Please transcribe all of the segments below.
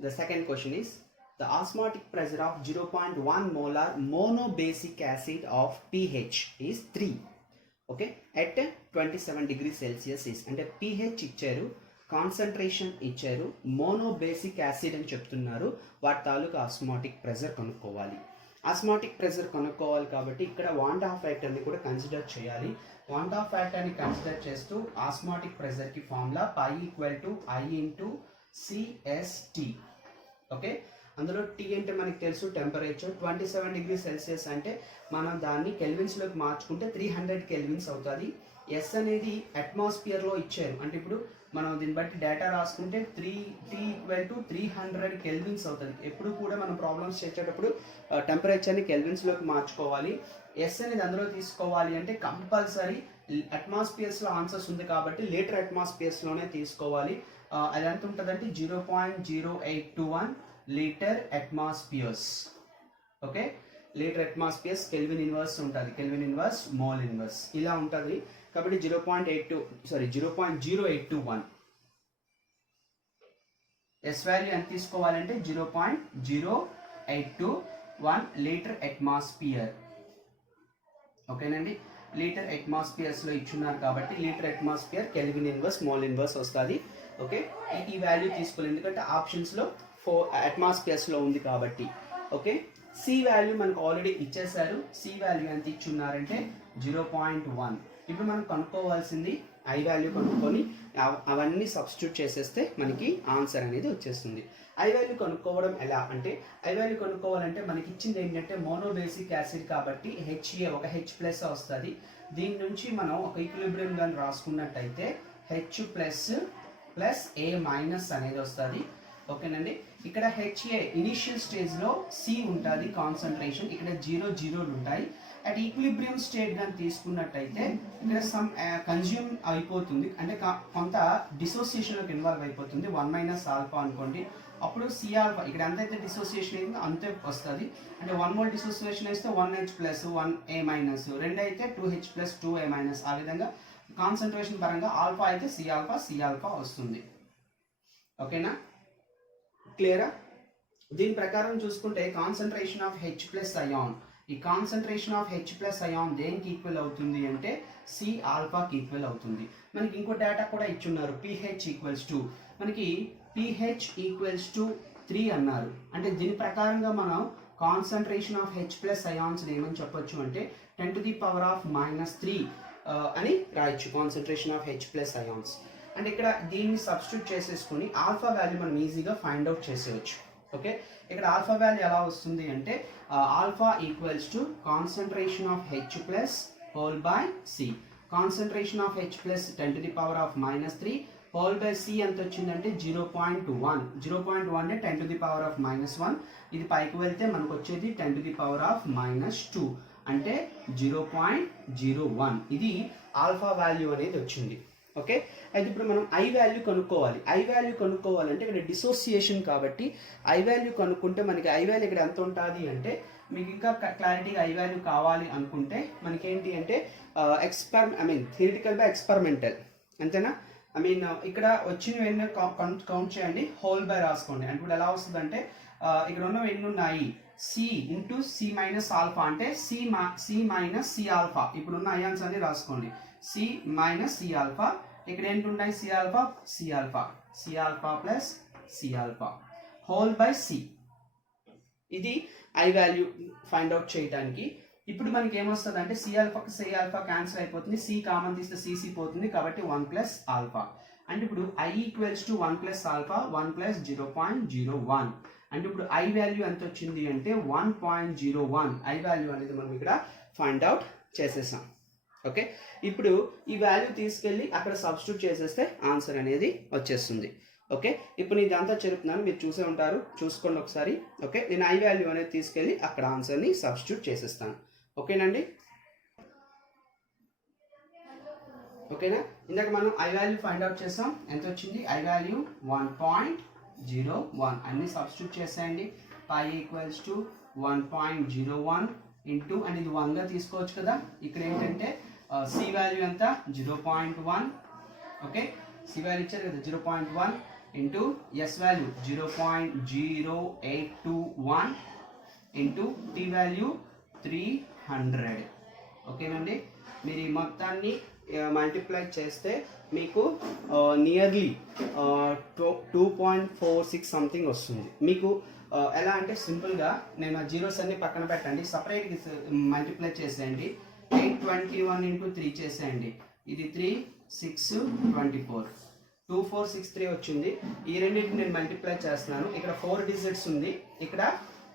The second question is the osmotic pressure of 0.1 molar monobasic acid of pH is 3. Okay, at 27 degrees Celsius is అంటే pH ఇచ్చారు, concentration ఇచ్చారు, monobasic acid అని చెప్తున్నారు. వాటి తాలూకా osmotic pressure కనుక్కోవాలి. Osmotic pressure కనుక్కోవాలి కాబట్టి ఇక్కడ వాన్ డాఫ్ ఫ్యాక్టర్ని కూడా కన్సిడర్ చేయాలి. వాన్ డాఫ్ ఫ్యాక్టర్ని కన్సిడర్ చేస్తూ ఆస్మాటిక్ ప్రెజర్కి formula pi equal to I into CST. Okay, అందులో టీ అంటే మనకి తెలుసు టెంపరేచర్. 27 డిగ్రీ సెల్సియస్ అంటే మనం దాన్ని కెల్విన్స్లోకి మార్చుకుంటే 300 కెల్విన్స్ అవుతుంది. ఎస్ అనేది అట్మాస్ఫియర్లో ఇచ్చారు, అంటే ఇప్పుడు మనం దీన్ని బట్టి డేటా రాసుకుంటే T ఈక్వల్ టు 300 కెల్విన్స్ అవుతుంది. ఎప్పుడు కూడా మనం ప్రాబ్లమ్స్ చేసేటప్పుడు టెంపరేచర్ని కెల్విన్స్లోకి మార్చుకోవాలి. ఎస్ అనేది అందులో తీసుకోవాలి అంటే కంపల్సరీ అట్మాస్ఫియర్స్లో ఆన్సర్స్ ఉంది కాబట్టి లీటర్ అట్మాస్ఫియర్స్లోనే తీసుకోవాలి. అది ఎంత ఉంటుందంటే 0.0821 litre atmospheres. Okay, litre atmospheres kelvin inverse ఉంటుంది, కెల్విన్ ఇన్వర్స్ మోల్ ఇన్వర్స్ ఇలా ఉంటుంది. కాబట్టి 0.0821. ఎస్ వాల్యూ ఎంత తీసుకోవాలంటే 0.0821 లీటర్ అట్మాస్ఫియర్. ఓకేనండి, లీటర్ అట్మాస్ఫియర్స్లో ఇచ్చున్నారు కాబట్టి litre atmosphere kelvin inverse mole inverse వస్తుంది. ఓకే, ఈ వాల్యూ తీసుకోవాలి ఎందుకంటే ఆప్షన్స్లో 4 అట్మాస్ఫియర్స్లో ఉంది కాబట్టి. ఓకే, సి వాల్యూ మనకు ఆల్రెడీ ఇచ్చేసారు. సి వాల్యూ ఎంత ఇచ్చున్నారంటే 0.1. ఇప్పుడు మనం కనుక్కోవాల్సింది ఐ వాల్యూ కనుక్కొని అవన్నీ సబ్స్టిట్యూట్ చేసేస్తే మనకి ఆన్సర్ అనేది వచ్చేస్తుంది. ఐ వాల్యూ కనుక్కోవడం ఎలా అంటే, ఐ వాల్యూ కనుక్కోవాలంటే మనకి ఇచ్చింది ఏంటంటే మోనోబేసిక్ యాసిడ్ కాబట్టి HA ఒక H ప్లస్ వస్తుంది. దీని నుంచి మనం ఒక ఈక్విలిబ్రియం కానీ రాసుకున్నట్టయితే H plus plus A minus అనేది వస్తుంది. ఓకేనండి, ఇక్కడ HA ఇనిషియల్ స్టేజ్లో C ఉంటుంది కాన్సన్ట్రేషన్, ఇక్కడ 0 ఉంటాయి. అట్ ఈక్విలిబ్రియం స్టేట్ కానీ తీసుకున్నట్టయితే ఇక్కడ సమ్ కన్జ్యూమ్ అయిపోతుంది, అంటే కొంత డిసోసియేషన్లోకి ఇన్వాల్వ్ అయిపోతుంది. 1 మైనస్ ఆల్ఫా అనుకోండి, అప్పుడు C ఆల్ఫా ఇక్కడ ఎంతైతే డిసోసియేషన్ అయిందో అంతే వస్తుంది. అంటే 1 మోల్ డిసోసియేషన్ అయితే 1H ప్లస్ 1A మైనస్, 2 అయితే 2H ప్లస్ 2A మైనస్. ఆ విధంగా కాన్సన్ట్రేషన్ పరంగా ఆల్ఫా అయితే C ఆల్ఫా వస్తుంది. ఓకేనా, క్లియరా? దీని ప్రకారం చూసుకుంటే concentration of H plus ion, ఈ concentration of H plus ion దేనికి ఈక్వల్ అవుతుంది అంటే C ఆల్ఫాకి ఈక్వల్ అవుతుంది. మనకి ఇంకో డేటా కూడా ఇచ్చున్నారు, pH ఈక్వల్స్ టు మనకి pH ఈక్వల్స్ టు 3 అన్నారు. అంటే దీని ప్రకారంగా మనం concentration of H plus ions ఏమని చెప్పొచ్చు అంటే 10⁻³ అని రాయొచ్చు concentration of H plus ions. అంటే ఇక్కడ దీన్ని సబ్స్టిట్యూట్ చేసేసుకుని ఆల్ఫా వాల్యూ మనం ఈజీగా ఫైండ్ అవుట్ చేసేయచ్చు. ఓకే, ఇక్కడ ఆల్ఫా వాల్యూ ఎలా వస్తుంది అంటే alpha equals to concentration of H plus whole by C. Concentration of H plus 10⁻³ whole by C ఎంత వచ్చిందంటే 0.1. 0.1 అంటే 10⁻⁻1. ఇది పైకి వెళ్తే మనకు వచ్చేది 10⁻⁻2 అంటే 0.01. ఇది ఆల్ఫా వాల్యూ అనేది వచ్చింది. ఓకే, అయితే ఇప్పుడు మనం ఐ వాల్యూ కనుక్కోవాలి. ఐ వాల్యూ కనుక్కోవాలంటే ఇక్కడ డిసోసియేషన్ కాబట్టి ఐ వాల్యూ కనుక్కుంటే మనకి ఐ వాల్యూ ఇక్కడ ఎంత ఉంటుంది అంటే, మీకు ఇంకా క్లారిటీగా ఐ వాల్యూ కావాలి అనుకుంటే మనకేంటి అంటే థియరిటికల్ బై ఎక్స్పెరిమెంటల్, అంతేనా? ఇక్కడ వచ్చినవి కౌంట్ చేయండి, హోల్ బై రాసుకోండి. అంటే ఇప్పుడు ఎలా వస్తుంది అంటే ఇక్కడ ఉన్నవి ఎన్ని ఉన్నాయి, C into C minus alpha అంటే C మైనస్ C ఆల్ఫా. ఇప్పుడున్న అయాన్స్ అన్ని రాసుకోండి, C మైనస్ C ఆల్ఫా. ఇక్కడ ఏంటి ఉన్నాయి, C alpha plus C alpha whole by C. ఇది ఐ వాల్యూ ఫైండ్ అవుట్ చేయడానికి. ఇప్పుడు మనకి ఏమొస్తుంది అంటే C ఆల్ఫా క్యాన్సిల్ అయిపోతుంది, C కామన్ తీస్తే CC పోతుంది కాబట్టి 1 ప్లస్ ఆల్ఫా. అంటే ఇప్పుడు I equals to 1 plus alpha 1 plus 0.01. అంటే ఇప్పుడు ఐ వాల్యూ ఎంత వచ్చింది అంటే 1.01. ఐ వాల్యూ అనేది మనం ఇక్కడ ఫైండ్ అవుట్ చేసేసాం. ఓకే, ఇప్పుడు ఈ వాల్యూ తీసుకెళ్ళి అక్కడ సబ్స్టిట్యూట్ చేసేస్తే ఆన్సర్ అనేది వచ్చేస్తుంది. ఓకే, ఇప్పుడు నేను ఇదంతా చెప్తున్నాను, మీరు చూసే ఉంటారు, చూసుకోండి ఒకసారి. ఓకే, నేను ఐ వాల్యూ అనేది తీసుకెళ్ళి అక్కడ ఆన్సర్ని సబ్స్టిట్యూట్ చేసేస్తాను. ఓకేనండి, ఓకేనా? ఇందాక మనం ఐ వాల్యూ ఫైండ్ అవుట్ చేసాం, ఎంత వచ్చింది ఐ వాల్యూ 1.01. అన్ని సబ్స్టిట్యూట్ చేసేయండి. పై ఈక్వల్స్ టు 1.01 ఇంటూ అండ్ ఇది 1గా తీసుకోవచ్చు కదా. ఇక్కడ ఏంటంటే C వాల్యూ ఎంత 0.1. ఓకే, C వాల్యూ ఇచ్చారు కదా 0.1. Into S value 0.0821 into T value 300. ఓకేనండి, మీరు ఈ మొత్తాన్ని మల్టిప్లై చేస్తే మీకు నియర్లీ 2.46 సంథింగ్ వస్తుంది. మీకు ఎలా అంటే సింపుల్గా నేను ఆ జీరోస్ అన్ని పక్కన పెట్టండి, సపరేట్గా మల్టిప్లై చేసేయండి. 821 ఇంటూ 3 చేసేయండి. ఇది 3 6 24 2463 వచ్చింది. ఈ రెండింటిని నేను మల్టిప్లై చేస్తున్నాను. ఇక్కడ 4 డిజిట్స్ ఉంది, ఇక్కడ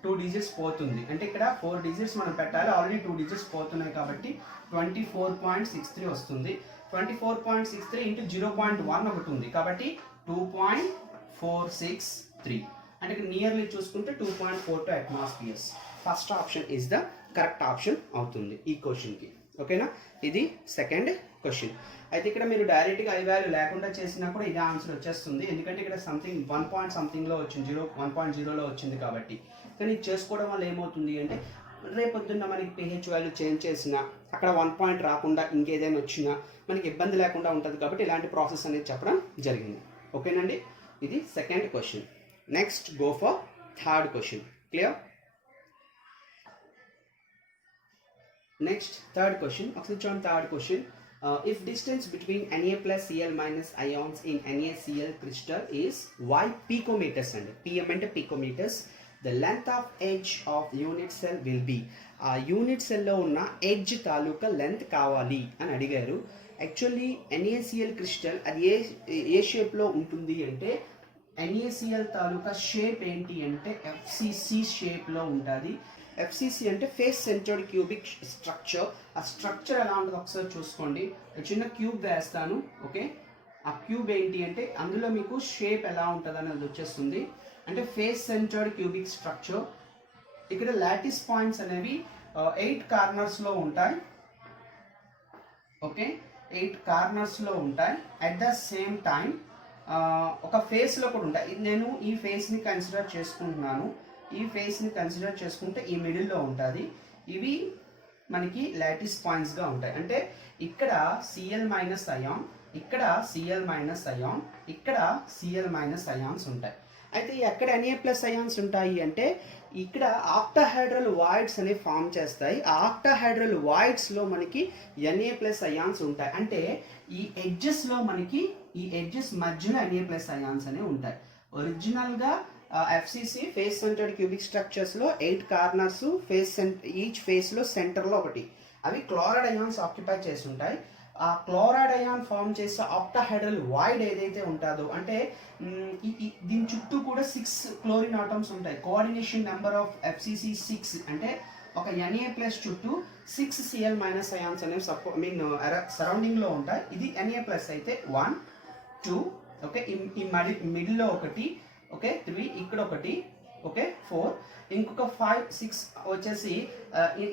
2 డిజిట్స్ పోతుంది. అంటే ఇక్కడ 4 డిజిట్స్ మనం పెట్టాలి, ఆల్రెడీ 2 డిజిట్స్ పోతున్నాయి కాబట్టి 24.63 వస్తుంది. 24.63 ఇంటూ 0.1 ఒకటి ఉంది కాబట్టి 2.463. అంటే ఇక్కడ నియర్లీ చూసుకుంటే 2.42 atmospheres. First option is the correct option అవుతుంది ఈ క్వశ్చన్కి. ఓకేనా, ఇది సెకండ్ క్వశ్చన్. అయితే ఇక్కడ మీరు డైరెక్ట్గా ఐ వాల్యూ లేకుండా చేసినా కూడా ఇదే ఆన్సర్ వచ్చేస్తుంది, ఎందుకంటే ఇక్కడ సంథింగ్ 1 పాయింట్ సంథింగ్లో వచ్చింది, 1.0లో వచ్చింది కాబట్టి. కానీ ఇది చేసుకోవడం వల్ల ఏమవుతుంది అంటే రేపొద్దున్న మనకి pH వాల్యూ చేంజ్ చేసినా అక్కడ 1 పాయింట్ రాకుండా ఇంకేదైనా వచ్చినా మనకి ఇబ్బంది లేకుండా ఉంటుంది కాబట్టి ఇలాంటి ప్రాసెస్ అనేది చెప్పడం జరిగింది. ఓకేనండి, ఇది second question. Next go for third question. Clear? Next third question. ఒకసారి చూడండి third question. If distance between Na plus Cl minus ions in NaCl crystal is y picometers and pm అంటే picometers, the length of edge of unit cell will be. ఆ unit సెల్లో ఉన్న edge తాలూకా length కావాలి అని అడిగారు. Actually NaCl crystal అది ఏ షేప్లో ఉంటుంది అంటే NaCl తాలూకా షేప్ ఏంటి అంటే FCC షేప్లో ఉంటుంది. FCC అంటే ఫేస్ సెంటర్డ్ క్యూబిక్ స్ట్రక్చర్. ఆ స్ట్రక్చర్ ఎలా ఉంటుందో ఒకసారి చూసుకోండి. చిన్న క్యూబ్ వేస్తాను. ఓకే, ఆ క్యూబ్ ఏంటి అంటే అందులో మీకు షేప్ ఎలా ఉంటుంది అనేది వచ్చేస్తుంది. అంటే ఫేస్ సెంటర్డ్ క్యూబిక్ స్ట్రక్చర్. ఇక్కడ లాటిస్ పాయింట్స్ అనేవి 8 కార్నర్స్లో ఉంటాయి. ఓకే, 8 కార్నర్స్లో ఉంటాయి. అట్ ద సేమ్ టైం ఒక ఫేస్లో కూడా ఉంటాయి. నేను ఈ ఫేస్ని కన్సిడర్ చేసుకుంటున్నాను. ఈ ఫేస్ని కన్సిడర్ చేసుకుంటే ఈ మిడిల్లో ఉంటుంది. ఇవి మనకి లాటిస్ పాయింట్స్గా ఉంటాయి. అంటే ఇక్కడ Cl మైనస్ అయాన్, ఇక్కడ Cl మైనస్ అయాన్, ఇక్కడ Cl మైనస్ అయాన్స్ ఉంటాయి. అయితే ఎక్కడ Na ప్లస్ అయాన్స్ ఉంటాయి అంటే ఇక్కడ ఆక్టాహైడ్రల్ వాయిడ్స్ అనేవి ఫామ్ చేస్తాయి. ఆ ఆక్టాహైడ్రల్ వాయిడ్స్లో మనకి Na ప్లస్ అయాన్స్ ఉంటాయి. అంటే ఈ ఎడ్జెస్లో మనకి ఈ ఎడ్జెస్ మధ్యలో Na ప్లస్ అయాన్స్ అనేవి ఉంటాయి. ఒరిజినల్గా FCC ఫేస్ సెంటర్డ్ క్యూబిక్ స్ట్రక్చర్స్లో 8 కార్నర్స్, ఈచ్ ఫేస్లో సెంటర్లో ఒకటి, అవి క్లోరైడ్ అయాన్స్ ఆక్యుపై చేసి ఉంటాయి. ఆ క్లోరైడ్ అయాన్ ఫామ్ చేసే ఆక్టాహైడ్రల్ వాయిడ్ ఏదైతే ఉంటుందో అంటే దీని చుట్టూ కూడా 6 క్లోరిన్ ఆటమ్స్ ఉంటాయి. Coordination number of FCC 6. అంటే ఒక Na ప్లస్ చుట్టూ 6 Cl మైనస్ అయాన్స్ అనేవి సరౌండింగ్లో ఉంటాయి. ఇది Na ప్లస్ అయితే 1 2 ఓకే, ఈ మిడిల్లో ఒకటి, ఓకే 3, ఇక్కడ ఒకటి, ఓకే 4, ఇంకొక 5 6 వచ్చేసి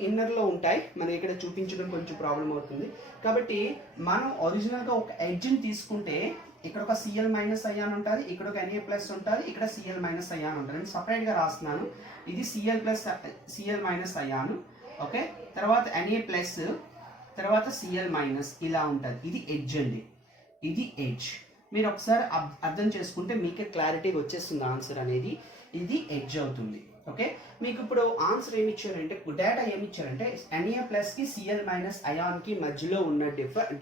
ఇన్నర్లో ఉంటాయి. మనం ఇక్కడ చూపించడం కొంచెం ప్రాబ్లం అవుతుంది కాబట్టి మనం ఒరిజినల్గా ఒక ఎడ్జ్ని తీసుకుంటే ఇక్కడ ఒక Cl మైనస్ అయాన్ ఉంటుంది, ఇక్కడ ఒక Na ప్లస్ ఉంటుంది, ఇక్కడ Cl మైనస్ అయాన్ ఉంటుంది. నేను సపరేట్గా రాస్తున్నాను. ఇది Cl మైనస్ అయాన్, ఓకే, తర్వాత Na ప్లస్, తర్వాత Cl మైనస్, ఇలా ఉంటుంది. ఇది ఎడ్జ్ అండి, ఇది ఎడ్జ్. మీరు ఒకసారి అర్థం చేసుకుంటే మీకే క్లారిటీగా వచ్చేస్తుంది ఆన్సర్ అనేది. ఇది ఎడ్జ్ అవుతుంది. ఓకే, మీకు ఇప్పుడు ఆన్సర్ ఏమి ఇచ్చారంటే డేటా ఏమి ఇచ్చారంటే Na ప్లస్కి Cl మైనస్ అయాన్కి మధ్యలో ఉన్న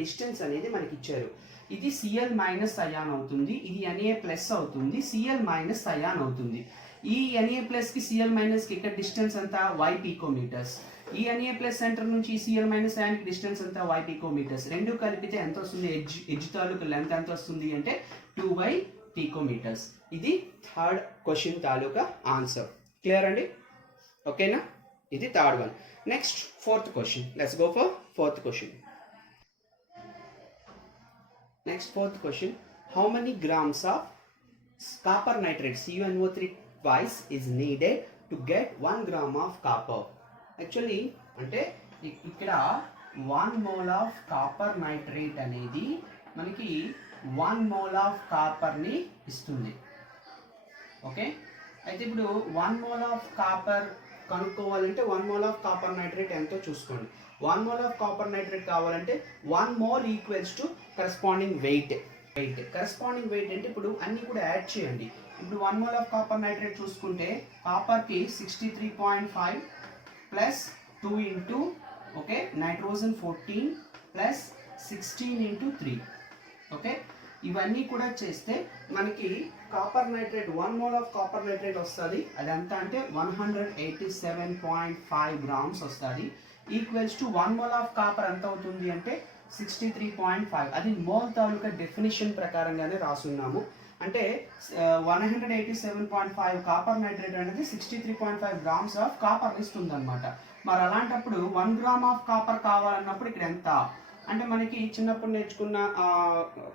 డిస్టెన్స్ అనేది మనకి ఇచ్చారు. ఇది Cl మైనస్ అయాన్ అవుతుంది, ఇది Na ప్లస్ అవుతుంది, Cl మైనస్ అయాన్ అవుతుంది. ఈ Na ప్లస్కి Cl మైనస్కి ఇక్కడ డిస్టెన్స్ అంతా y పికోమీటర్స్. ఈ Na ప్లస్ సెంటర్ నుంచి Cl మైనస్ అయాన్కి డిస్టెన్స్ అంతా y పికోమీటర్స్. రెండు కలిపితే ఎంత వస్తుంది? ఎడ్జ్ తాలూకు లెంత్ ఎంత వస్తుంది అంటే 2y పికోమీటర్స్. ఇది థర్డ్ క్వశ్చన్ తాలూకా ఆన్సర్. క్లియర్ అండి? ఓకేనా, ఇది third one. Next fourth question. Let's go for fourth question. Next fourth question. How many grams of copper nitrate CuNO3 twice is needed to get 1 gram of copper? Actually అంటే ఇక్కడ 1 mole of copper nitrate అనేది మనకి 1 mole of కాపర్ని ఇస్తుంది. Okay, అయితే ఇప్పుడు 1 mole of copper కనుక్కోవాలంటే 1 mole of copper nitrate ఎంతో చూసుకోండి. 1 mole ఆఫ్ కాపర్ నైట్రేట్ కావాలంటే 1 mole equals to corresponding weight. Weight. Corresponding weight అంటే ఇప్పుడు అన్ని కూడా యాడ్ చేయండి. ఇప్పుడు 1 mole ఆఫ్ కాపర్ నైట్రేట్ చూసుకుంటే కాపర్కి 63.5 plus 2 into okay nitrogen 14 plus 16 into 3 okay. ఇవన్నీ కూడా చేస్తే మనకి copper nitrate 1 mole of copper nitrate వస్తుంది. అదంతా అంటే 187.5 grams వస్తుంది. Equals to 1 mole of copper ఎంత అవుతుంది అంటే 63.5. అది మోల్ తాలూకా డెఫినిషన్ ప్రకారంగానే రాసున్నాము. అంటే 187.5 కాపర్ నైట్రేట్ అనేది 63.5 grams ఆఫ్ కాపర్ ఇస్తుంది అనమాట. మరి అలాంటప్పుడు 1 gram ఆఫ్ కాపర్ కావాలన్నప్పుడు ఇక్కడ ఎంత అంటే మనకి చిన్నప్పుడు నేర్చుకున్న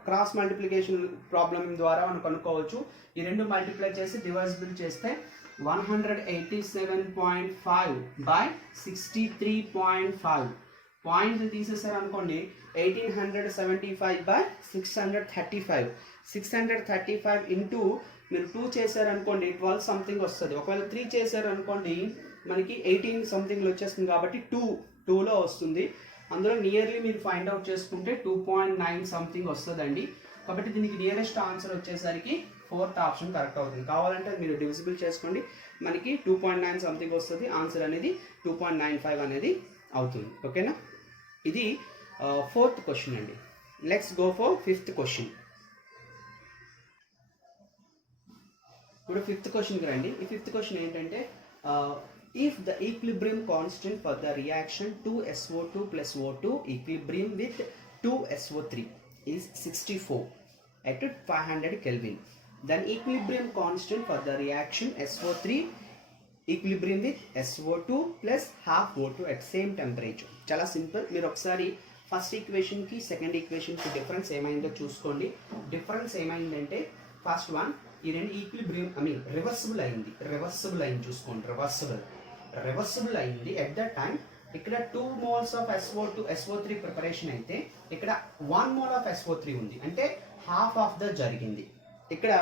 క్రాస్ మల్టిప్లికేషన్ ప్రాబ్లం ద్వారా మనం కనుక్కోవచ్చు. ఈ రెండు మల్టిప్లై చేసి డివైజిబుల్ చేస్తే 187.5 బై 63.5 పాయింట్లు తీసేసారు అనుకోండి 1875 బై 635. 635 ఇంటూ మీరు 2 చేశారు అనుకోండి 12 సంథింగ్ వస్తుంది. ఒకవేళ 3 చేశారు అనుకోండి మనకి 18 సంథింగ్లో వచ్చేస్తుంది కాబట్టి 2లో వస్తుంది. అందులో నియర్లీ మీరు ఫైండ్ అవుట్ చేసుకుంటే 2.9 సంథింగ్ వస్తుందండి. కాబట్టి దీనికి నియరెస్ట్ ఆన్సర్ వచ్చేసరికి 4th ఆప్షన్ కరెక్ట్ అవుతుంది. కావాలంటే మీరు డివిజిబుల్ చేసుకోండి, మనకి 2.9 సంథింగ్ వస్తుంది. ఆన్సర్ అనేది 2.95 అనేది అవుతుంది. ఓకేనా, ఇది 4th క్వశ్చన్ అండి. Let's go for 5th question. ఇప్పుడు 5th క్వశ్చన్కి రండి. ఈ 5th క్వశ్చన్ ఏంటంటే if the equilibrium constant for the reaction 2SO2 plus O2 equilibrium with 2SO3 is 64 at 500 Kelvin, then equilibrium constant for the reaction SO3 equilibrium with SO2 plus half O2 at same temperature. చాలా simple. మీరు ఒకసారి first ఈక్వేషన్కి second ఈక్వేషన్కి difference ఏమైందో చూసుకోండి. Difference ఏమైందంటే first one ఈ రెండు equilibrium reversible అయింది. చూసుకోండి, రివర్సిబుల్ అయింది. ఎట్ దట్ టైం ఇక్కడ 2 moles ఆఫ్ SO3 ప్రిపరేషన్ అయితే ఇక్కడ 1 mole ఆఫ్ SO3 ఉంది, అంటే హాఫ్ ఆఫ్ ద జరిగింది. ఇక్కడ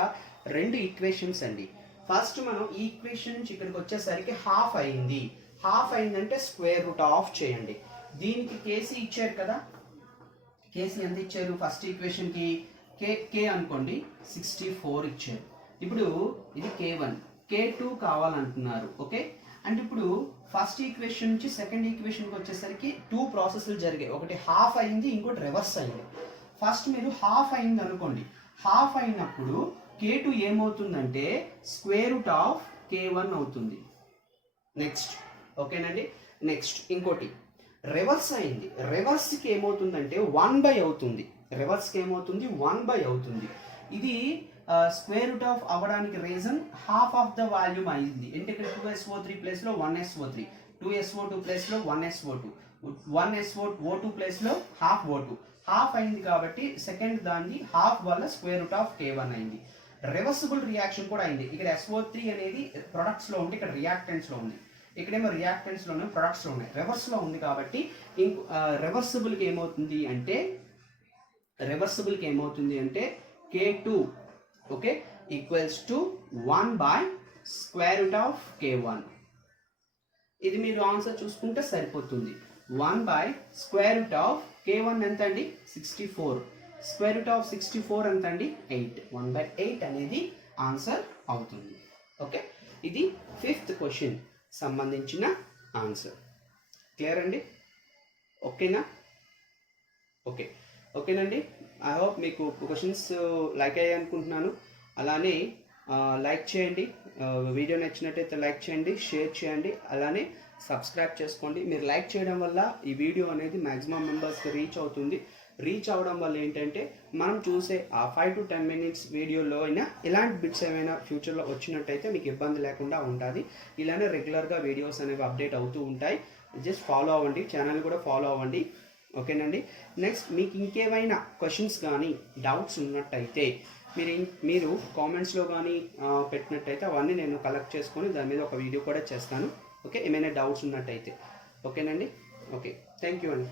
రెండు ఈక్వేషన్స్ అండి. ఫస్ట్ మనం ఈ ఈక్వేషన్ నుంచి ఇక్కడికి వచ్చేసరికి హాఫ్ అయిందంటే స్క్వేర్ రూట్ ఆఫ్ చేయండి. దీనికి కేసీ ఇచ్చారు కదా, కేసీ ఎంత ఇచ్చారు ఫస్ట్ ఈక్వేషన్కి కే అనుకోండి 64 ఇచ్చారు. ఇప్పుడు ఇది K1 K2 కావాలంటున్నారు. ఓకే, అంటే ఇప్పుడు ఫస్ట్ ఈక్వేషన్ నుంచి సెకండ్ ఈక్వేషన్కి వచ్చేసరికి 2 ప్రాసెస్లు జరిగాయి. ఒకటి హాఫ్ అయింది, ఇంకోటి రివర్స్ అయింది. ఫస్ట్ మీరు హాఫ్ అయింది అనుకోండి, హాఫ్ అయినప్పుడు K2 ఏమవుతుందంటే స్క్వేర్ రూట్ ఆఫ్ K1 అవుతుంది. నెక్స్ట్ ఓకేనండి. నెక్స్ట్ ఇంకోటి రివర్స్ అయింది, రివర్స్కి ఏమవుతుందంటే 1/, అవుతుంది. రివర్స్కి ఏమవుతుంది 1/, అవుతుంది. ఇది స్క్వేర్ రూట్ ఆఫ్ అవ్వడానికి reason half of the volume అయింది. అంటే ఇక్కడ 2SO3 ప్లేస్లో 1SO3, 2SO2 ప్లేస్లో 1SO2, 1SO2 ప్లేస్లో హాఫ్ O2. హాఫ్ అయింది కాబట్టి సెకండ్ దాన్ని హాఫ్ వల్ల స్క్వేర్ రూట్ ఆఫ్ K1 అయింది. రివర్సిబుల్ రియాక్షన్ కూడా అయింది. ఇక్కడ SO3 అనేది ప్రొడక్ట్స్లో ఉంది, ఇక్కడ రియాక్టెంట్స్లో ఉంది. ఇక్కడేమో రియాక్టెంట్స్లో ఉన్నాయి, ప్రొడక్ట్స్లో ఉన్నాయి. రివర్స్లో ఉంది కాబట్టి రివర్సిబుల్కి ఏమవుతుంది అంటే K2 okay equals to 1/√of K1. ఇది మీరు ఆన్సర్ చూసుకుంటే సరిపోతుంది. 1/√of K1 ఎంత అండి 64, √of 64 ఎంత అండి 8. 1/8 అనేది ఆన్సర్ అవుతుంది. ఓకే, ఇది 5th క్వశ్చన్ సంబంధించిన ఆన్సర్. క్లియర్ అండి? ఓకేనండి. ఐ హోప్ మీకు క్వశ్చన్స్ లైక్ అయ్యాయి అనుకుంటున్నాను. అలానే లైక్ చేయండి, వీడియో నచ్చినట్టయితే లైక్ చేయండి, షేర్ చేయండి, అలానే సబ్స్క్రైబ్ చేసుకోండి. మీరు లైక్ చేయడం వల్ల ఈ వీడియో అనేది మ్యాక్సిమం మెంబర్స్కి రీచ్ అవుతుంది. రీచ్ అవ్వడం వల్ల ఏంటంటే మనం చూసే ఆ 5 to 10 minutes వీడియోలో అయినా ఇలాంటి బిట్స్ ఏమైనా ఫ్యూచర్లో వచ్చినట్టయితే మీకు ఇబ్బంది లేకుండా ఉంటుంది. ఇలానే రెగ్యులర్గా వీడియోస్ అనేవి అప్డేట్ అవుతూ ఉంటాయి. జస్ట్ ఫాలో అవ్వండి, ఛానల్ కూడా ఫాలో అవ్వండి. ఓకేనండి. నెక్స్ట్ మీకు ఇంకేమైనా క్వశ్చన్స్ కానీ డౌట్స్ ఉన్నట్టయితే మీరు కామెంట్స్లో కానీ పెట్టినట్టయితే అవన్నీ నేను కలెక్ట్ చేసుకొని దాని మీద ఒక వీడియో కూడా చేస్తాను. ఓకే, ఏమైనా డౌట్స్ ఉన్నట్టయితే. ఓకేనండి. ఓకే, థ్యాంక్ యూ అండి.